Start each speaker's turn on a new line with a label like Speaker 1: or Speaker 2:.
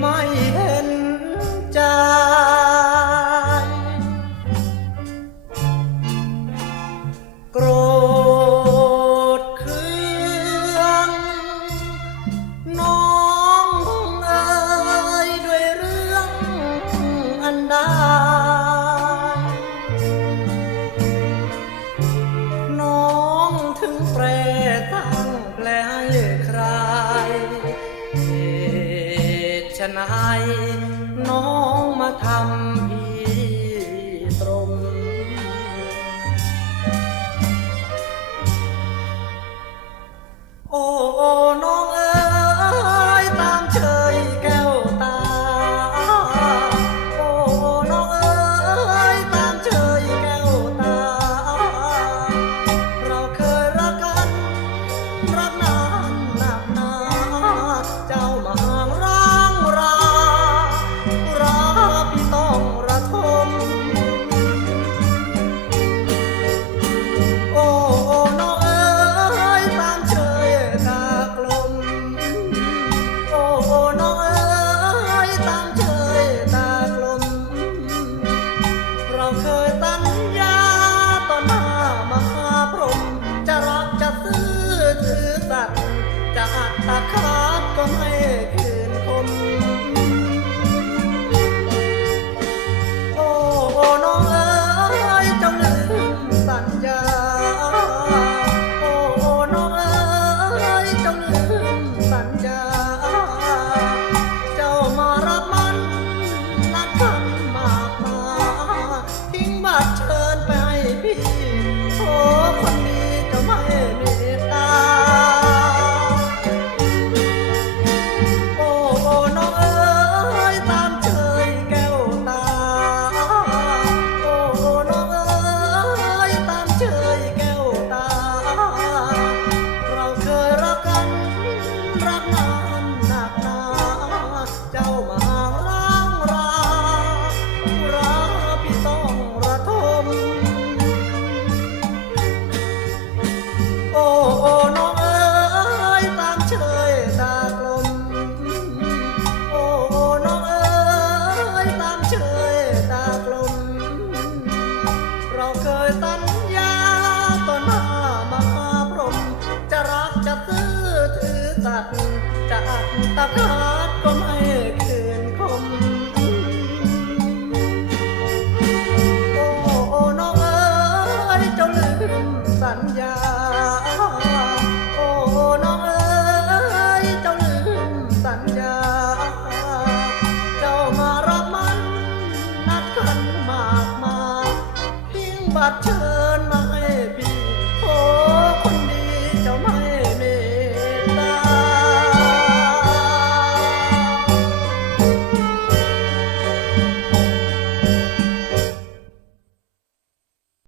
Speaker 1: ไม่เห็นใจ ชนไหนน้องมาทำพี่ khơi tan ญญา โอ้น้องเอ๋ยเจ้าลืมสัญญา เจ้ามารับมัน นัดกันมากมาเพียงบัดเชิ